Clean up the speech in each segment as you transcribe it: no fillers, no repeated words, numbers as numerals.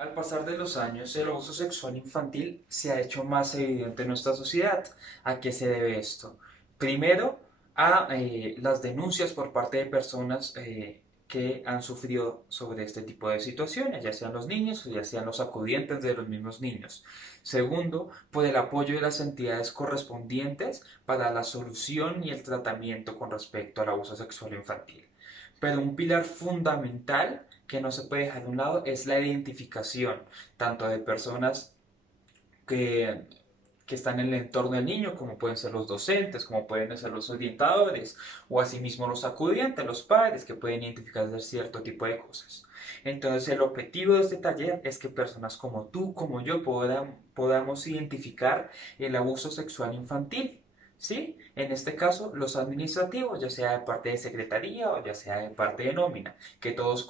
Al pasar de los años, el abuso sexual infantil se ha hecho más evidente en nuestra sociedad. ¿A qué se debe esto? Primero, a las denuncias por parte de personas que han sufrido sobre este tipo de situaciones, ya sean los niños o ya sean los acudientes de los mismos niños. Segundo, por el apoyo de las entidades correspondientes para la solución y el tratamiento con respecto al abuso sexual infantil. Pero un pilar fundamental que no se puede dejar de un lado es la identificación, tanto de personas que, que están en el entorno del niño, como pueden ser los docentes, como pueden ser los orientadores, o asimismo los acudientes, los padres, que pueden identificar cierto tipo de cosas. Entonces el objetivo de este taller es que personas como tú, como yo, podamos identificar el abuso sexual infantil. ¿Sí? En este caso, los administrativos, ya sea de parte de secretaría o ya sea de parte de nómina, que todos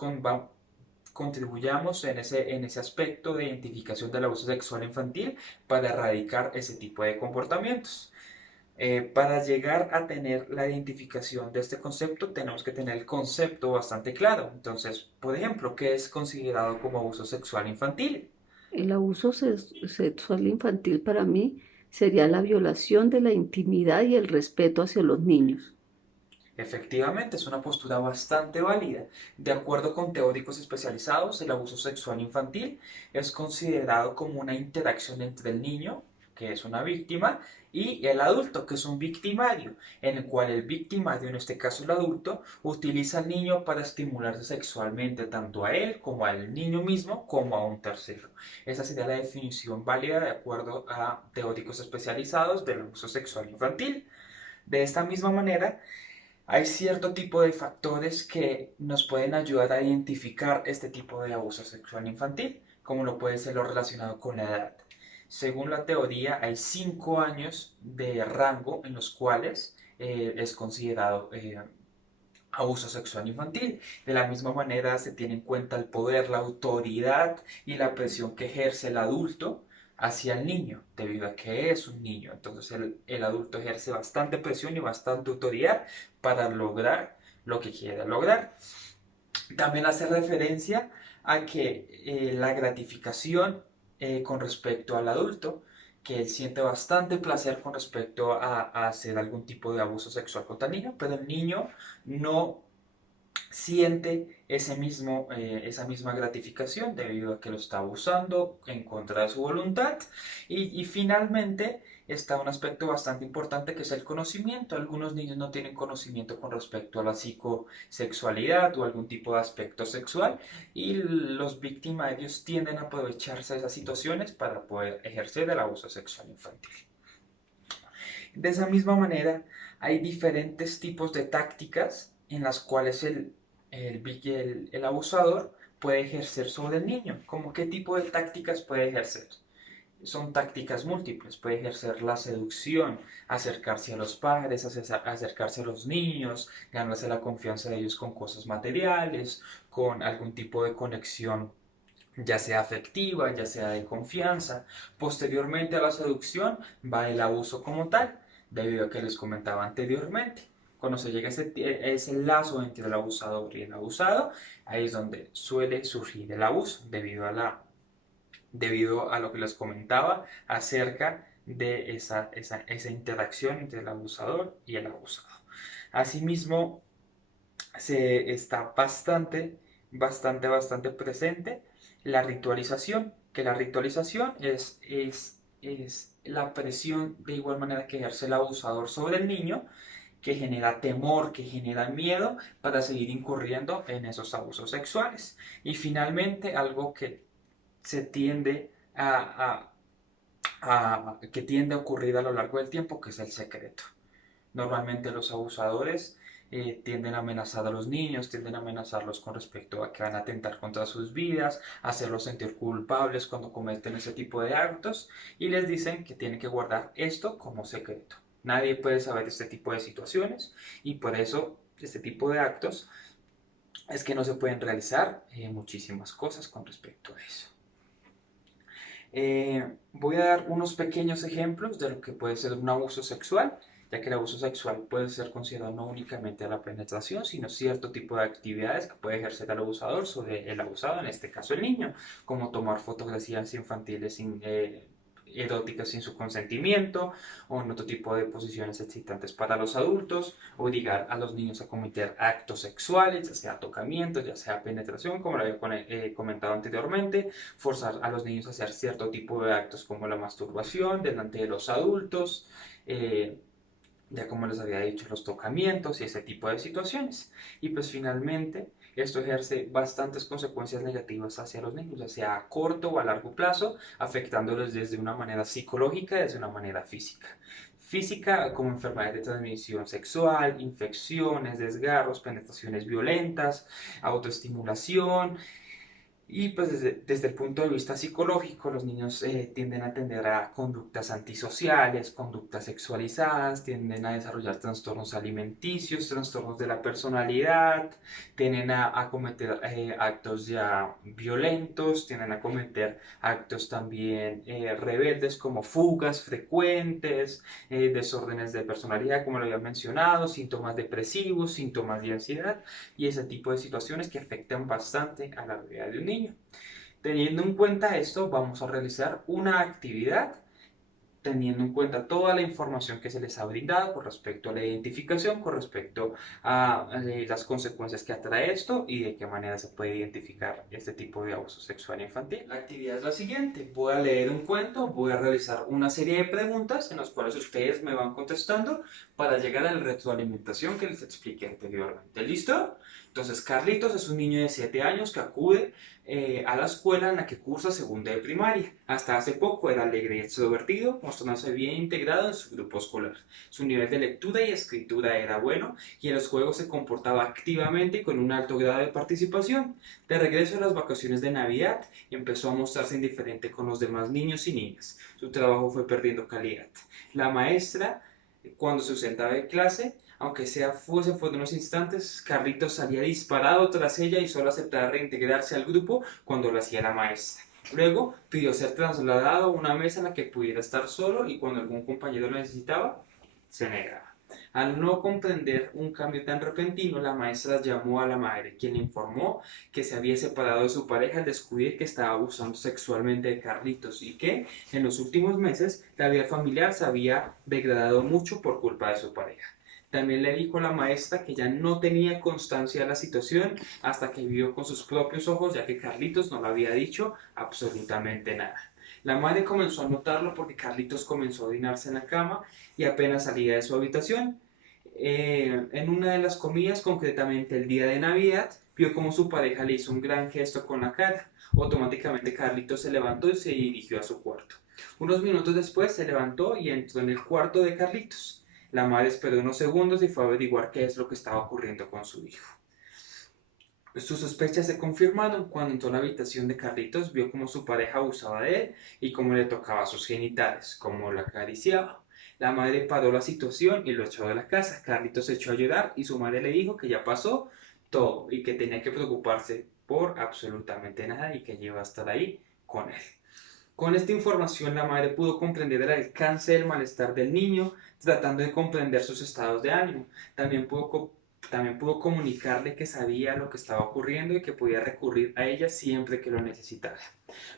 contribuyamos en ese aspecto de identificación del abuso sexual infantil para erradicar ese tipo de comportamientos. Para llegar a tener la identificación de este concepto, tenemos que tener el concepto bastante claro. Entonces, por ejemplo, ¿qué es considerado como abuso sexual infantil? El abuso sexual infantil para mí sería la violación de la intimidad y el respeto hacia los niños. Efectivamente, es una postura bastante válida. De acuerdo con teóricos especializados, el abuso sexual infantil es considerado como una interacción entre el niño, que es una víctima, y el adulto, que es un victimario, en el cual el victimario, en este caso el adulto, utiliza al niño para estimularse sexualmente tanto a él como al niño mismo como a un tercero. Esa sería la definición válida de acuerdo a teóricos especializados del abuso sexual infantil. De esta misma manera, hay cierto tipo de factores que nos pueden ayudar a identificar este tipo de abuso sexual infantil, como lo puede ser lo relacionado con la edad. Según la teoría, hay 5 años de rango en los cuales es considerado abuso sexual infantil. De la misma manera se tiene en cuenta el poder, la autoridad y la presión que ejerce el adulto hacia el niño, debido a que es un niño. Entonces el adulto ejerce bastante presión y bastante autoridad para lograr lo que quiere lograr. También hace referencia a que la gratificación con respecto al adulto, que él siente bastante placer con respecto a hacer algún tipo de abuso sexual contra el niño, pero el niño no siente esa misma gratificación debido a que lo está abusando en contra de su voluntad. Y finalmente está un aspecto bastante importante que es el conocimiento. Algunos niños no tienen conocimiento con respecto a la psicosexualidad o algún tipo de aspecto sexual y los victimarios tienden a aprovecharse de esas situaciones para poder ejercer el abuso sexual infantil. De esa misma manera, hay diferentes tipos de tácticas en las cuales el abusador puede ejercer sobre el niño. ¿Cómo qué tipo de tácticas puede ejercer? Son tácticas múltiples. Puede ejercer la seducción, acercarse a los padres, acercarse a los niños, ganarse la confianza de ellos con cosas materiales, con algún tipo de conexión, ya sea afectiva, ya sea de confianza. Posteriormente a la seducción va el abuso como tal, debido a que les comentaba anteriormente. Cuando se llega a ese lazo entre el abusador y el abusado, ahí es donde suele surgir el abuso, debido a lo que les comentaba acerca de esa interacción entre el abusador y el abusado. Asimismo, se está bastante presente la ritualización, que la ritualización es la presión de igual manera que ejerce el abusador sobre el niño, que genera temor, que genera miedo para seguir incurriendo en esos abusos sexuales. Y finalmente, algo que se tiende que tiende a ocurrir a lo largo del tiempo, que es el secreto. Normalmente los abusadores tienden a amenazar a los niños, tienden a amenazarlos con respecto a que van a atentar contra sus vidas, hacerlos sentir culpables cuando cometen ese tipo de actos y les dicen que tienen que guardar esto como secreto. Nadie puede saber este tipo de situaciones y por eso este tipo de actos es que no se pueden realizar muchísimas cosas con respecto a eso. Voy a dar unos pequeños ejemplos de lo que puede ser un abuso sexual ya que el abuso sexual puede ser considerado no únicamente a la penetración, sino cierto tipo de actividades que puede ejercer el abusador sobre el abusado, en este caso el niño, como tomar fotografías infantiles eróticas sin su consentimiento o en otro tipo de posiciones excitantes para los adultos, obligar a los niños a cometer actos sexuales, ya sea tocamientos, ya sea penetración, como lo había comentado anteriormente, forzar a los niños a hacer cierto tipo de actos como la masturbación delante de los adultos, eh, ya como les había dicho, los tocamientos y ese tipo de situaciones. Y pues finalmente esto ejerce bastantes consecuencias negativas hacia los niños, ya sea a corto o a largo plazo, afectándolos desde una manera psicológica y desde una manera física. Física como enfermedades de transmisión sexual, infecciones, desgarros, penetraciones violentas, autoestimulación, y pues desde el punto de vista psicológico, los niños tienden a tender a conductas antisociales, conductas sexualizadas, tienden a desarrollar trastornos alimenticios, trastornos de la personalidad, tienden a cometer actos ya violentos, tienden a cometer actos también rebeldes como fugas frecuentes, desórdenes de personalidad, como lo había mencionado, síntomas depresivos, síntomas de ansiedad y ese tipo de situaciones que afectan bastante a la vida de un niño. Teniendo en cuenta esto, vamos a realizar una actividad teniendo en cuenta toda la información que se les ha brindado con respecto a la identificación, con respecto a las consecuencias que atrae esto y de qué manera se puede identificar este tipo de abuso sexual infantil. La actividad es la siguiente, voy a leer un cuento, voy a realizar una serie de preguntas en las cuales ustedes me van contestando para llegar a la retroalimentación que les expliqué anteriormente. ¿Listo? Entonces, Carlitos es un niño de 7 años que acude a la escuela en la que cursa segundo de primaria. Hasta hace poco era alegre y extrovertido, mostrándose bien integrado en su grupo escolar. Su nivel de lectura y escritura era bueno y en los juegos se comportaba activamente y con un alto grado de participación. De regreso a las vacaciones de Navidad, empezó a mostrarse indiferente con los demás niños y niñas. Su trabajo fue perdiendo calidad. La maestra, cuando se ausentaba de clase, aunque fuese por unos instantes, Carlitos salía disparado tras ella y solo aceptaba reintegrarse al grupo cuando lo hacía la maestra. Luego pidió ser trasladado a una mesa en la que pudiera estar solo y cuando algún compañero lo necesitaba, se negaba. Al no comprender un cambio tan repentino, la maestra llamó a la madre, quien le informó que se había separado de su pareja al descubrir que estaba abusando sexualmente de Carlitos y que en los últimos meses la vida familiar se había degradado mucho por culpa de su pareja. También le dijo a la maestra que ya no tenía constancia de la situación hasta que vio con sus propios ojos, ya que Carlitos no le había dicho absolutamente nada. La madre comenzó a notarlo porque Carlitos comenzó a orinarse en la cama y apenas salía de su habitación. En una de las comidas, concretamente el día de Navidad, vio como su pareja le hizo un gran gesto con la cara. Automáticamente Carlitos se levantó y se dirigió a su cuarto. Unos minutos después se levantó y entró en el cuarto de Carlitos. La madre esperó unos segundos y fue a averiguar qué es lo que estaba ocurriendo con su hijo. Sus sospechas se confirmaron cuando entró a la habitación de Carlitos, vio cómo su pareja abusaba de él y cómo le tocaba sus genitales, cómo lo acariciaba. La madre paró la situación y lo echó de la casa. Carlitos se echó a llorar y su madre le dijo que ya pasó todo y que tenía que preocuparse por absolutamente nada y que iba a estar ahí con él. Con esta información la madre pudo comprender el alcance del malestar del niño, tratando de comprender sus estados de ánimo. También pudo comunicarle que sabía lo que estaba ocurriendo y que podía recurrir a ella siempre que lo necesitara.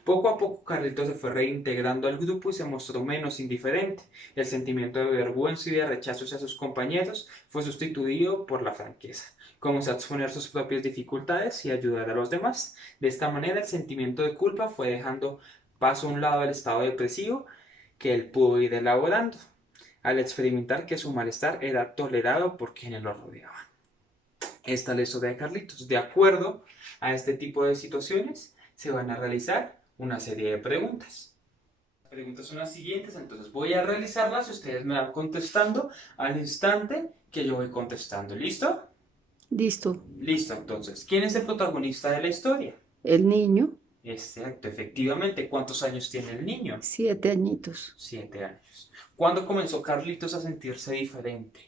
Poco a poco Carlitos se fue reintegrando al grupo y se mostró menos indiferente. El sentimiento de vergüenza y de rechazo hacia sus compañeros fue sustituido por la franqueza. Comenzó a exponer sus propias dificultades y ayudar a los demás. De esta manera el sentimiento de culpa fue dejando paso a un lado del estado depresivo que él pudo ir elaborando, al experimentar que su malestar era tolerado por quienes lo rodeaban. Esta es la historia de Carlitos. De acuerdo a este tipo de situaciones, se van a realizar una serie de preguntas. Las preguntas son las siguientes, entonces voy a realizarlas y ustedes me van contestando al instante que yo voy contestando. ¿Listo? Listo. Listo, entonces. ¿Quién es el protagonista de la historia? El niño, Exacto, efectivamente. ¿Cuántos años tiene el niño? 7 añitos. 7 años. ¿Cuándo comenzó Carlitos a sentirse diferente?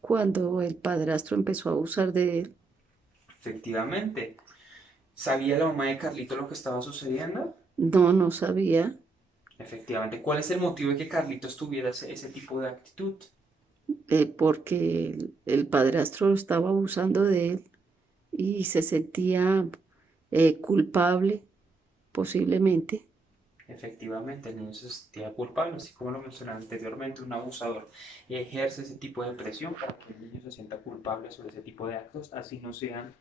Cuando el padrastro empezó a abusar de él, Efectivamente. ¿Sabía la mamá de Carlitos lo que estaba sucediendo? no sabía. Efectivamente. ¿Cuál es el motivo de que Carlitos tuviera ese tipo de actitud? porque el padrastro estaba abusando de él y se sentía culpable, posiblemente. Efectivamente, el niño se sentía culpable, así como lo mencioné anteriormente, un abusador ejerce ese tipo de presión para que el niño se sienta culpable sobre ese tipo de actos, así no sean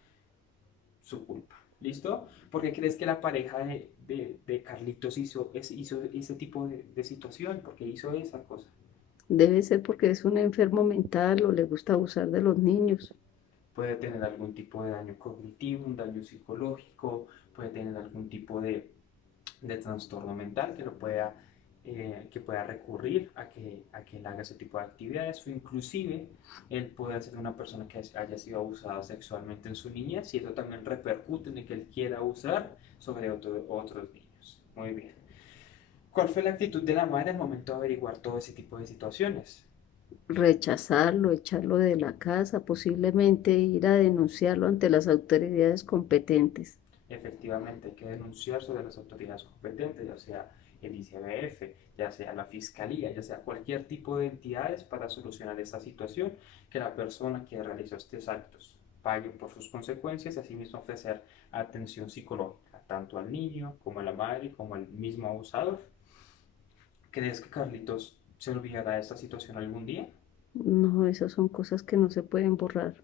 su culpa. ¿Listo? ¿Por qué crees que la pareja de Carlitos hizo ese tipo de situación? Porque hizo esa cosa. Debe ser porque es un enfermo mental o le gusta abusar de los niños. Puede tener algún tipo de daño cognitivo, un daño psicológico, puede tener algún tipo de trastorno mental que pueda recurrir a que él haga ese tipo de actividades o inclusive él puede ser una persona que haya sido abusada sexualmente en su niñez y eso también repercute en que él quiera abusar sobre otros niños. Muy bien. ¿Cuál fue la actitud de la madre al momento de averiguar todo ese tipo de situaciones? Rechazarlo, echarlo de la casa, posiblemente ir a denunciarlo ante las autoridades competentes. Efectivamente, hay que denunciar sobre las autoridades competentes, ya sea el ICBF, ya sea la Fiscalía, ya sea cualquier tipo de entidades para solucionar esta situación, que la persona que realizó estos actos pague por sus consecuencias y asimismo ofrecer atención psicológica, tanto al niño como a la madre como al mismo abusador. ¿Crees que Carlitos se olvidará de esta situación algún día? No, esas son cosas que no se pueden borrar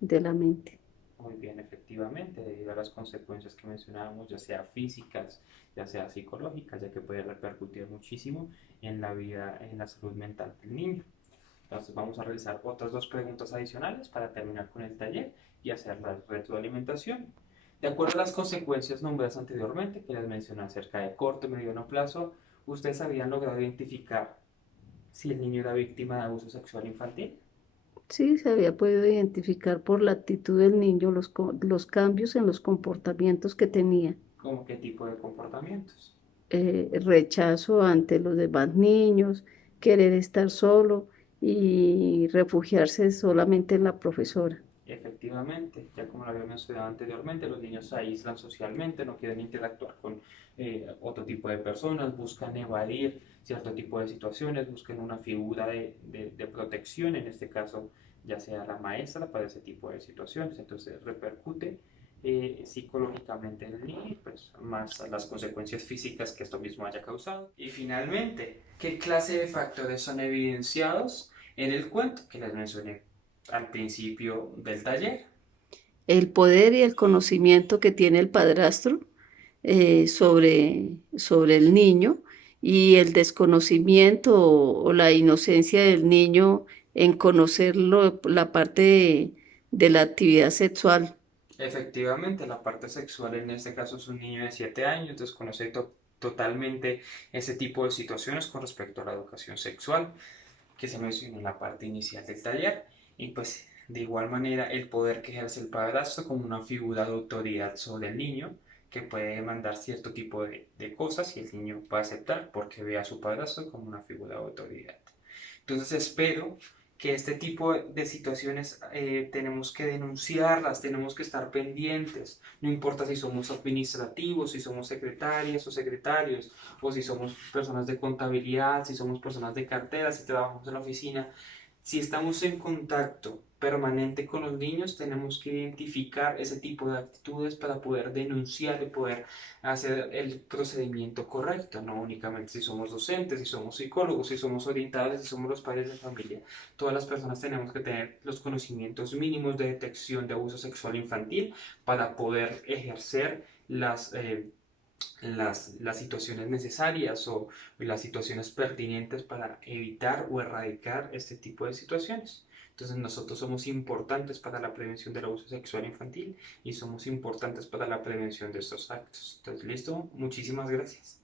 de la mente. Muy bien, efectivamente, debido a las consecuencias que mencionábamos, ya sea físicas, ya sea psicológicas, ya que puede repercutir muchísimo en la vida, en la salud mental del niño. Entonces vamos a realizar otras dos preguntas adicionales para terminar con el taller y hacer la retroalimentación. De acuerdo a las consecuencias nombradas anteriormente, que les mencioné acerca de corto y mediano plazo, ¿ustedes habían logrado identificar si el niño era víctima de abuso sexual infantil? Sí, se había podido identificar por la actitud del niño los cambios en los comportamientos que tenía. ¿Cómo qué tipo de comportamientos? Rechazo ante los demás niños, querer estar solo y refugiarse solamente en la profesora. Efectivamente, ya como lo había mencionado anteriormente, los niños se aíslan socialmente, no quieren interactuar con otro tipo de personas, buscan evadir cierto tipo de situaciones, buscan una figura de protección, en este caso ya sea la maestra para ese tipo de situaciones, entonces repercute psicológicamente en el niño, pues más las consecuencias físicas que esto mismo haya causado. Y finalmente, ¿qué clase de factores son evidenciados en el cuento que les mencioné al principio del taller? El poder y el conocimiento que tiene el padrastro sobre el niño y el desconocimiento o la inocencia del niño en conocer la parte de la actividad sexual. Efectivamente, la parte sexual en este caso es un niño de 7 años, desconoce totalmente ese tipo de situaciones con respecto a la educación sexual que se mencionó en la parte inicial del taller. Y pues de igual manera el poder que ejerce el padrastro como una figura de autoridad sobre el niño que puede demandar cierto tipo de cosas y el niño va a aceptar porque ve a su padrastro como una figura de autoridad. Entonces espero que este tipo de situaciones tenemos que denunciarlas, tenemos que estar pendientes, no importa si somos administrativos, si somos secretarias o secretarios, o si somos personas de contabilidad, si somos personas de cartera, si trabajamos en la oficina, si estamos en contacto permanente con los niños, tenemos que identificar ese tipo de actitudes para poder denunciar y poder hacer el procedimiento correcto, no únicamente si somos docentes, si somos psicólogos, si somos orientadores, si somos los padres de familia. Todas las personas tenemos que tener los conocimientos mínimos de detección de abuso sexual infantil para poder ejercer las situaciones necesarias o las situaciones pertinentes para evitar o erradicar este tipo de situaciones. Entonces nosotros somos importantes para la prevención del abuso sexual infantil y somos importantes para la prevención de estos actos. Entonces, listo, muchísimas gracias.